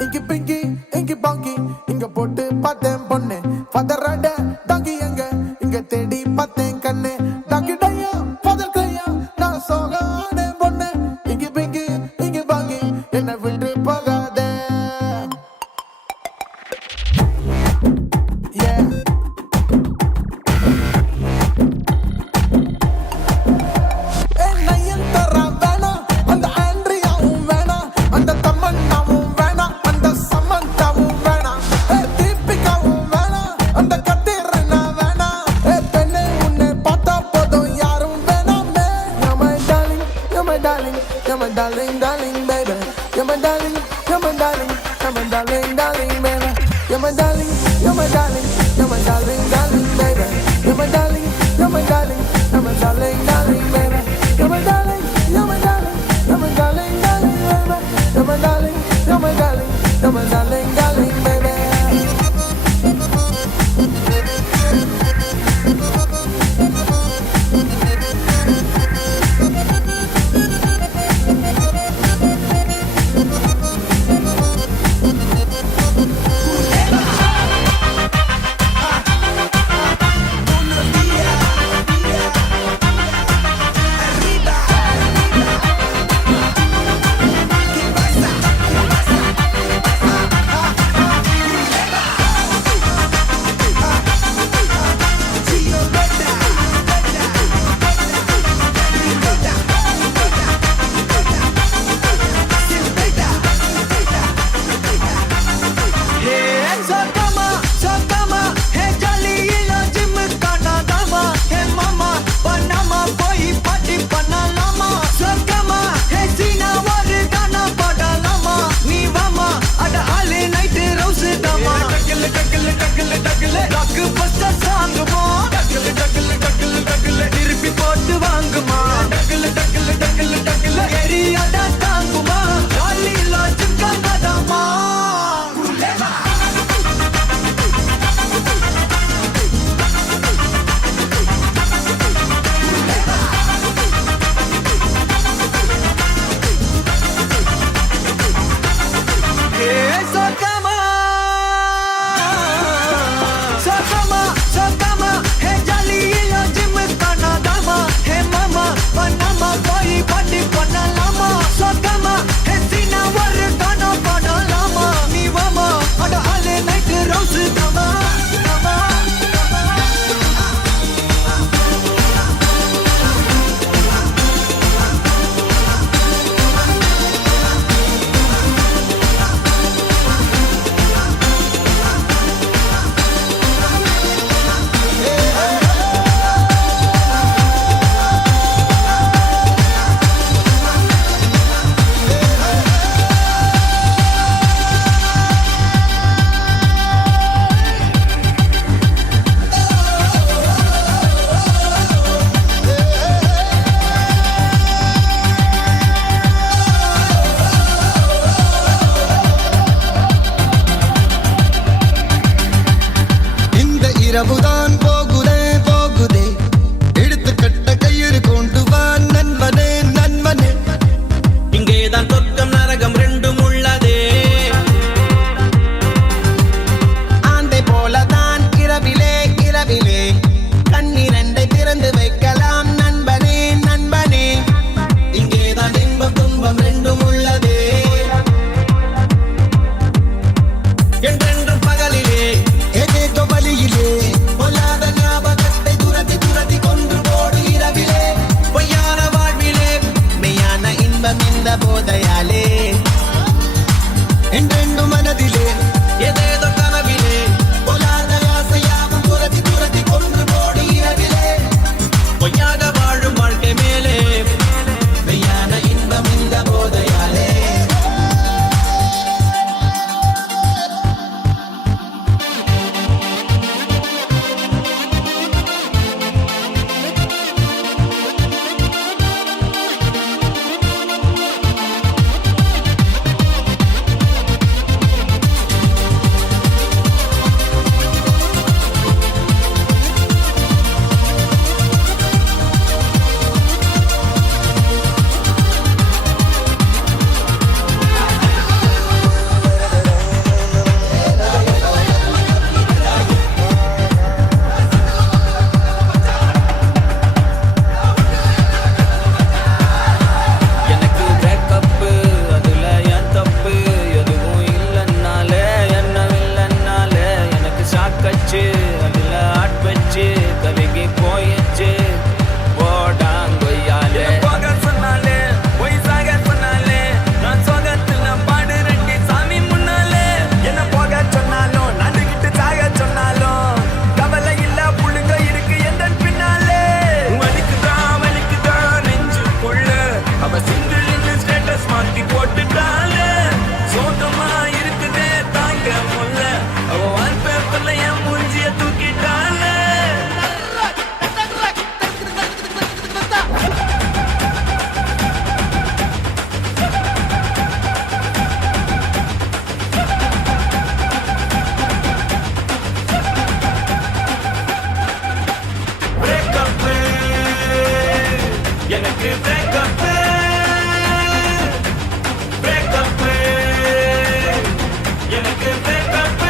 Inky pinky, inky bonky, inga போட்டு பார்த்தேன் பொண்ணு பதறட டாங்கி எங்க இங்க தேடி பார்த்தேன் கண்ணு டாங்கி டையா பதர் கையா நான் சோகானே பொண்ணு இங்கி பிங்கி இங்கி பாங்கி என்ன விட்டு போகாதே yeah You're my darling, darling, baby. You're my darling, you're my darling, you're my darling, darling, baby. You're my darling, you're my darling, you're my darling, darling, baby. You're my darling, you're my darling, you're my darling, darling, baby. You're my darling, you're my darling, you're my darling, darling, baby. You're my darling, you're my darling, you're my darling, darling, baby. போட்டுட்டாலே சோகமா இருக்குதே தாங்க முல்ல அவ வால்பேப்பர்ல என் மூஞ்சிய தூக்கிட்டாலே எனக்கு breakup எனக்கு breakup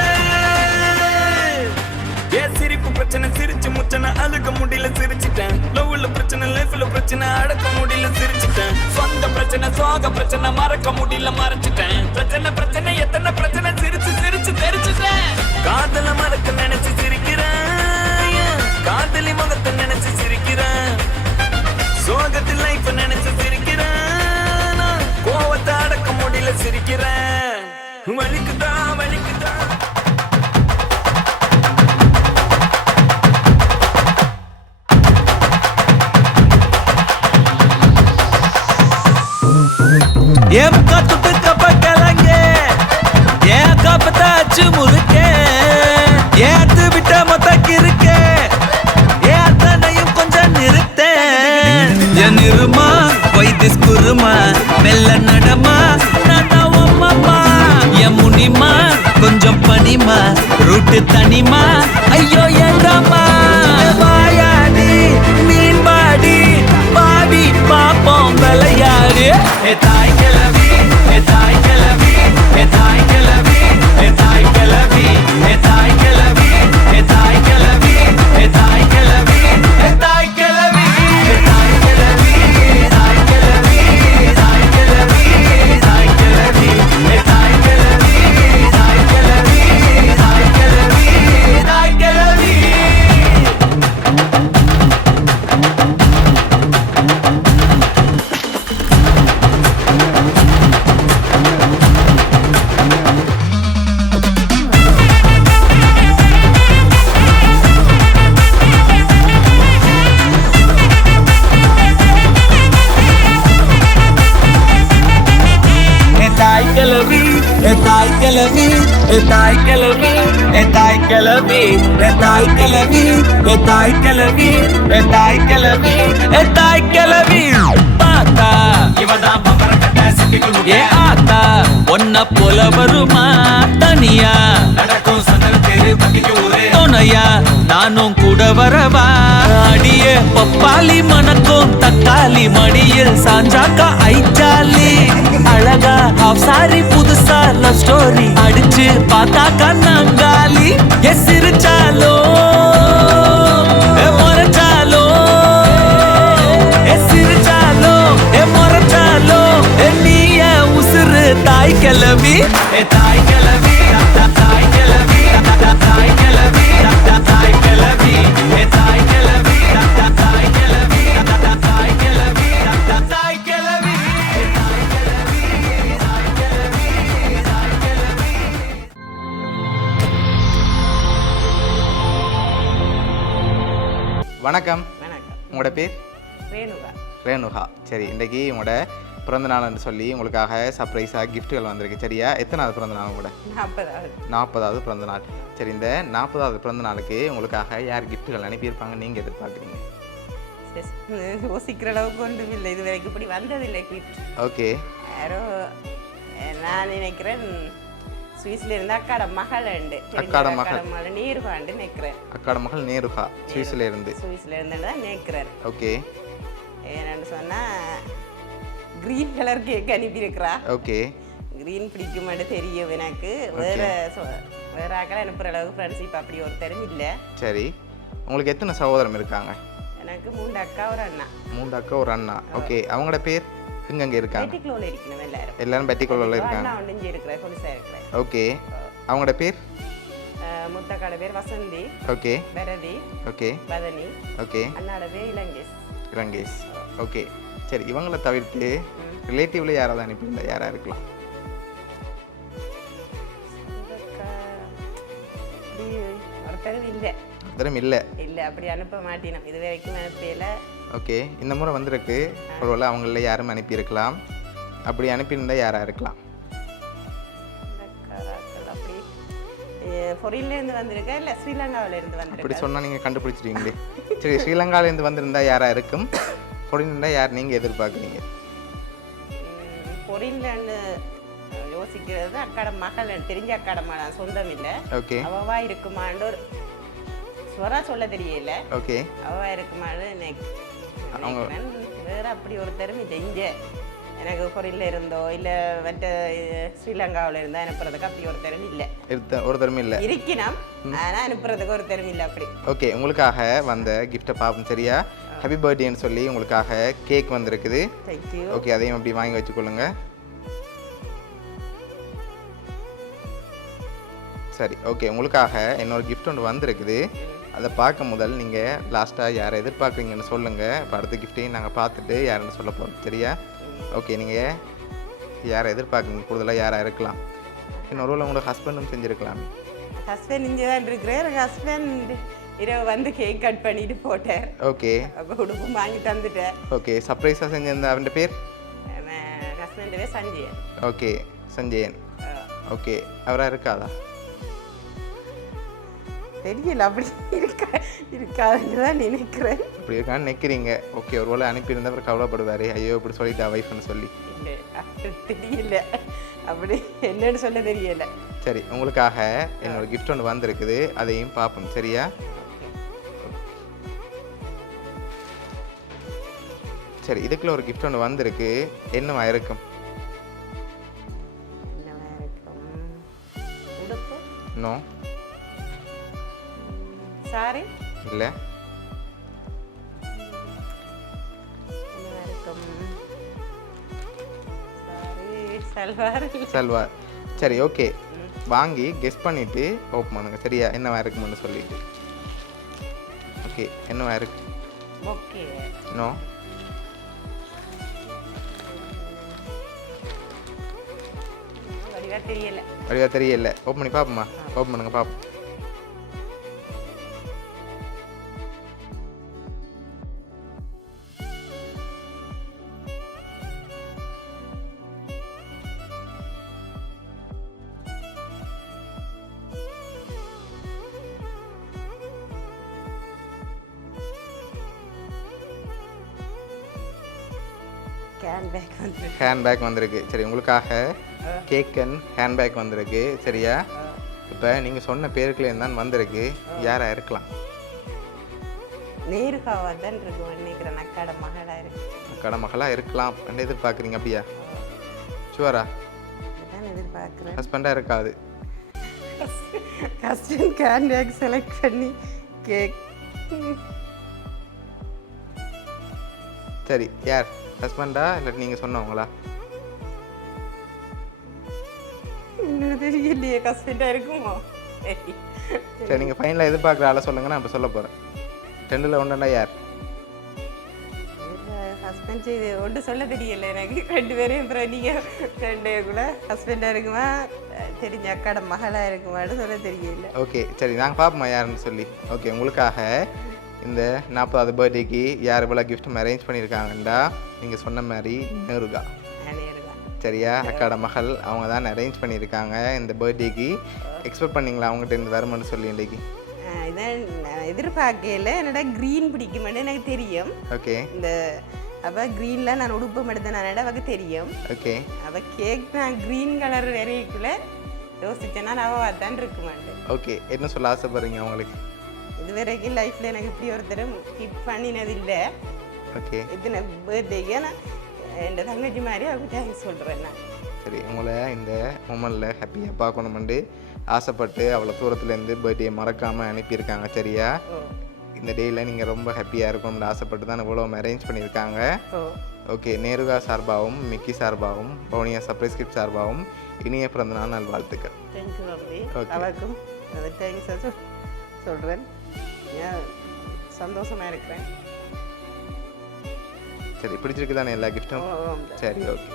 ஏன் சிரிப்பு பிரச்சனை சிரிச்சு முச்சனை அழுக முடியல சிரிச்சிட்டேன் லவ்ல பிரச்சனை லைஃப்ல பிரச்சனை அடக்க முடியல சிரிச்சிட்டேன் சொந்த பிரச்சனை சோக பிரச்சனை மறக்க முடியல மறைச்சிட்டேன் பிரச்சனை எத்தனை பிரச்சனை சிரிச்சு சிரிச்சு தெரிச்சிட்டேன் காதல மறக்க நினைச்சு சிரிக்கிறேன் காதலி முகத்தை நினைச்சு சிரிக்கிறேன் சோகத்தில் லைஃப் நினைச்சு சிரிக்கிறேன் கோவத்தை அடக்க முடியல சிரிக்கிறேன் வலிக்குதா வலிக்குதா ஏன் காத்துட்டு கப்பக்கலங்க ஏன் காப்பத்தாச்சு முறுக்கே ஏத்து விட்ட மொத்தக்கு இருக்கே ஏன் தன்னையும் கொஞ்சம் நிறுத்தேன் என் இருமா வைத்திஸ் குருமா மெல்ல நடமா நடவம்மா என் முனிமா கொஞ்சம் பனிமா ரூட்டு தனிமா ஐயோ எங்கம்மா வாயாடி மீன் பாடி பாடி பாப்போம் விளையாடு ஏ தாய் கிளவி ஏ தாய் கிளவி ஏ தாய் கிளவி ஏ தாய் கிளவி ஏ தாய் கிளவி ஏ தாய் கிளவி ஏ தாய் கிளவி ஏ தாய் கிளவி ஏ தாய் கிளவி தாய் கிளவி தாய் கிளவி தாய் கிளவி ஏ தாய் கிளவி தாய் கிளவி தாய் கிளவி தாய் கிளவி ஒன்ன போல வருமா தனியா நடக்கும் துணையா நானும் கூட வரவா அடியே பப்பாளி மணக்கும் தக்காளி மடியில் சாஞ்சாக்கா ஐச்சாலி அழகா ஹாஃப் சாரி புதுசா லவ் ஸ்டோரி அடிச்சு பார்த்தாக்கா நாங்காலி எஸ் சிரிச்சாலோ முறைச்சாலோ எஸ் சிரிச்சாலோ முறைச்சாலோ நீய உசுறு தாய் கிளவி தாய் கிளவி தாய் கிளவி தாய் கிளவி தாய் கிளவி தாய் கிளவி தாய் கிளவி தாய் கிளவி தாய் கிளவி வணக்கம். வணக்கம். உங்களோட பேர்? ரேணுகா. ரேணுகா. சரி, இன்றைக்கி உங்களோட பிறந்த நாள்னு சொல்லி உங்களுக்காக சர்ப்ரைஸாக கிஃப்ட்டுகள் வந்திருக்கு. சரியா? எத்தனாவது பிறந்த நாள் உங்களோட? 40வது பிறந்த நாள். சரி, இந்த 40வது பிறந்த நாளுக்கு உங்களுக்காக யார் கிஃப்ட்டுகள் அனுப்பியிருப்பாங்க நீங்கள் எதிர்பார்க்குறீங்க? யோசிக்கிற அளவுக்கு ஒன்றும் இல்லை, இது வரைக்கும் இப்படி வந்ததில்லை கிஃப்ட். ஓகே. யாரோ நான் நினைக்கிறேன் சுவிஸ்ல இருந்து அக்காட மகள் உண்டு. அக்காட மகள் நேருகாண்டு நினைக்கிறேன். அக்காட மகள் நேருகா சுவிஸ்ல இருந்து தான் நினைக்கிறேன். ஓகே. என்னன்னு சொன்னா கிரீன் கலர் கேக் அனுப்பியிருக்கிறா. ஓகே. கிரீன் பிடிக்குமான்னு தெரியும் எனக்கு. வேற ஆக்களை அனுப்புற அளவுக்கு ஃப்ரெண்ட்ஷிப் அப்படி ஒருத்தரும் இல்லை. சரி, உங்களுக்கு எத்தனை சகோதரம் இருக்காங்க? எனக்கு 3 அக்கா ஒரு அண்ணா. 3 அக்கா ஒரு அண்ணா. ஓகே. அவங்களோட பேர் எங்க இருக்காங்க? பெட்டிக்குள்ள இருக்கணும் எல்லாரும். எல்லாரும் பெட்டிக்குள்ள இருக்காங்க. நான் ஒண்ணு இருக்கிறேன், போலீஸா இருக்கிறேன். ஓகே. அவங்களோட பேர்? முத்தக்காட பேர் வசந்தி. ஓகே. பரதி. ஓகே. பதனி. ஓகே. அண்ணாட பேர் இலங்கேஷ். இலங்கேஷ். ஓகே. சரி, இவங்களை தவிர்த்து ரிலேட்டிவ்ல யாராவது அனுப்பியிருந்தா யாரா இருக்கலாம்? ஒருத்தரும் இல்லை. இல்லை, அப்படி அனுப்ப மாட்டேன். இது வரைக்கும் அனுப்பல. ஓகே. இந்த முறை வந்திருக்கு, ஒருவேளை அவங்கள யாரும் அனுப்பியிருக்கலாம். அப்படி அனுப்பியிருந்தா யாராக இருக்கலாம்? அப்படி ஃபாரின்லேருந்து வந்திருக்கா இல்லை ஸ்ரீலங்காவிலேருந்து அப்படி வந்திருக்கா? சொன்னால் நீங்கள் கண்டுபிடிச்சிட்டீங்களே. சரி, ஸ்ரீலங்காவிலேருந்து வந்திருந்தா யாராக இருக்கும்? ஃபாரின்லேருந்தா யார் நீங்கள் எதிர்பார்க்குறீங்க? ஃபாரின்லேருந்து யோசிக்கிறது அக்காட மகள், தெரிஞ்ச அக்காட மகள், சொந்தம் இல்லை. ஓகே அவவா இருக்குமான்னு ஒரு ஸ்வரா சொல்ல தெரியல. ஓகே அவவா இருக்குமான்னு நினைக்கிறேன். வேற அப்படி ஒருத்தரும் இல்லை இங்கே எனக்கு ஃபாரின்ல இருந்தோ இல்லை மற்ற ஸ்ரீலங்காவில் இருந்தால் அனுப்புறதுக்கு அப்படி ஒருத்தரும் இல்லை. ஒருத்தரும் இல்லை இருக்கணும், ஆனால் அனுப்புறதுக்கு ஒருத்தரும் இல்லை அப்படி. ஓகே, உங்களுக்காக வந்த கிஃப்ட்டை பார்ப்போம். சரியா? ஹாப்பி பர்த்டேன்னு சொல்லி உங்களுக்காக கேக் வந்திருக்குது. தேங்க்யூ. ஓகே, அதையும் அப்படி வாங்கி வச்சுக்கொள்ளுங்க. சரி, ஓகே, உங்களுக்காக இன்னொரு கிஃப்ட் ஒன்று வந்திருக்குது. அதை பார்க்க முதல் நீங்கள் லாஸ்ட்டாக யாரை எதிர்பார்க்குறீங்கன்னு சொல்லுங்கள். இப்போ அடுத்த கிஃப்ட்டையும் நாங்கள் பார்த்துட்டு யாருன்னு சொல்ல போகிறோம். சரியா? ஓகே, நீங்கள் யாரை எதிர்பார்க்குறீங்க? கூடுதலாக யாராக இருக்கலாம்? இன்னொரு வேளை உங்களுக்கு ஹஸ்பண்டும் செஞ்சுருக்கலாம். ஹஸ்பண்ட் இங்கே தான் இருக்கிறேன். எனக்கு ஹஸ்பண்ட் இரவு வந்து கேக் கட் பண்ணிட்டு போட்டார். ஓகே, அப்போ உடுப்பும் வாங்கி தந்துட்டேன். ஓகே, சர்ப்ரைஸாக செஞ்சிருந்த அவன் பேர்? ஹஸ்பண்ட் பேர் சஞ்சயன். ஓகே, சஞ்சயன். ஓகே, அவராக இருக்காதா? தெரியல, அப்படி இருக்காதுன்னு தான் நினைக்கிறேன். அப்படி இருக்கான்னு நினைக்கிறீங்க. ஓகே, ஒரு வேளை அனுப்பியிருந்தா அவர் கவலைப்படுவார். ஐயோ இப்படி சொல்லிட்டா வைஃப்னு சொல்லி. இல்லை, அப்படி தெரியல, அப்படி என்னன்னு சொல்ல தெரியல. சரி, உங்களுக்காக என்னோட கிஃப்ட் ஒன்று வந்திருக்குது. அதையும் பார்ப்போம். சரியா? சரி, இதுக்குள்ள ஒரு கிஃப்ட் ஒன்று வந்திருக்கு. என்னவா இருக்கும்? என்னவா இருக்கும்? உடுப்பு? நோ. சாரி? இல்லை. என்னவா இருக்கும்? சாரி, சல்வார். சல்வார். சரி, ஓகே, வாங்கி கெஸ் பண்ணிட்டு ஓப்பன் பண்ணுங்க. சரியா? என்னவா இருக்கும்னு சொல்லிட்டு. ஓகே, என்னவா இருக்கு? ஓகே. நோ. வடிவா தெரியல. வடிவா தெரியல. ஓப்பன் பண்ணி பார்ப்போமா? ஓப்பன் பண்ணுங்க பார்ப்போம். ஹேண்ட்பேக் வந்திருக்கு. சரி, உங்களுக்காக கேக் அண்ட் ஹேண்ட்பேக் வந்திருக்கு. சரியா? இப்போ நீங்கள் சொன்ன பேருக்குள்ள இருந்தான் வந்திருக்கு. யாராக இருக்கலாம்? நேருகாவா தான் இருக்கு நினைக்கிறேன். அக்காட மகளா இருக்கு. அக்காட மகளாக இருக்கலாம். என்ன எதிர்பார்க்குறீங்க? அப்படியா? ஷுவரா? அதான் எதிர்பார்க்குறேன். ஹஸ்பண்டாக இருக்காது. ஹஸ்பண்ட் ஹேண்ட்பேக் செலக்ட் பண்ணி கேக். சரி, யார்? ஹஸ்பண்டா இல்லை நீங்கள் சொன்னவங்களா? இன்னும் தெரியலையே. ஹஸ்பண்டாக இருக்குமோ? சரி, நீங்கள் ஃபைனலாக எதிர்பார்க்குற ஆளை சொல்லுங்க, நான் இப்போ சொல்ல போகிறேன். 2ல் 1 யார்? ஹஸ்பண்ட் செய்து ஒன்று சொல்ல தெரியல எனக்கு. 2 பேரையும் அப்புறம் நீங்கள் 2 கூட ஹஸ்பண்டாக இருக்குமா, தெரிஞ்ச அக்காட மகளாக இருக்குமான்னு சொல்ல தெரியல. ஓகே, சரி, நாங்கள் பார்ப்போமா யாருன்னு சொல்லி. ஓகே, உங்களுக்காக இந்த 40வது பர்த்டேக்கு யார் இவ்வளோ கிஃப்ட்டும் அரேஞ்ச் பண்ணியிருக்காங்கண்டா நீங்கள் சொன்ன மாதிரி நேருகா. சரியா? அக்காட மகள் அவங்க தான் அரேஞ்ச் பண்ணியிருக்காங்க இந்த பர்த்டேக்கு. எக்ஸ்பெக்ட் பண்ணிங்களா அவங்ககிட்ட இருந்து வருமானு சொல்லி இன்றைக்கு? இதான் எதிர்பார்க்கல. என்னடா க்ரீன் பிடிக்குமென்னு எனக்கு தெரியும். ஓகே. இந்த அவள் க்ரீனில் நான் உடுப்பு எடுத்தேன் நான் அவளுக்கு தெரியும். ஓகே. அவள் கேக் நான் க்ரீன் கலர் வரைக்குள்ள யோசிச்சேன்னா அவள் தான் இருக்குமாட்டேன். ஓகே, என்ன சொல்ல ஆசைப்படுறீங்க அவங்களுக்கு? இது வரைக்கும் லைஃப்பில் எனக்கு இப்படி ஒருத்தரும் கிஃப்ட் பண்ணினது இல்லை. ஓகே. இத்தனை பர்த்டேக்கு நான் என் தங்கச்சி மாதிரி அவளுக்கு தேங்க்ஸ் சொல்கிறேன் நான். சரி, உங்களை இந்த மொமெண்டில் ஹாப்பியாக பார்க்கணுமெண்டு ஆசைப்பட்டு அவ்வளோ தூரத்துலேருந்து பர்த்டே மறக்காமல் அனுப்பியிருக்காங்க. சரியா? இந்த டேயில் நீங்கள் ரொம்ப ஹாப்பியாக இருக்கணும்னு ஆசைப்பட்டு தான் இவ்வளோ அரேஞ்ச் பண்ணியிருக்காங்க. ஓகே, நேருகா சார்பாகவும் மிக்கி சார்பாகவும் பவுனியா சர்ப்ரைஸ் கிஃப்ட் சார்பாகவும் இனிய பிறந்தநாள் நல்வாழ்த்துக்கள். தேங்க்யூ ரவி. அவருக்கும் தேங்க்ஸ் சொல்கிறேன். சந்தோஷமாக இருக்கிறேன். சரி, பிடிச்சிருக்கு தானே எல்லா கிஃப்ட்டும்? சரி, ஓகே.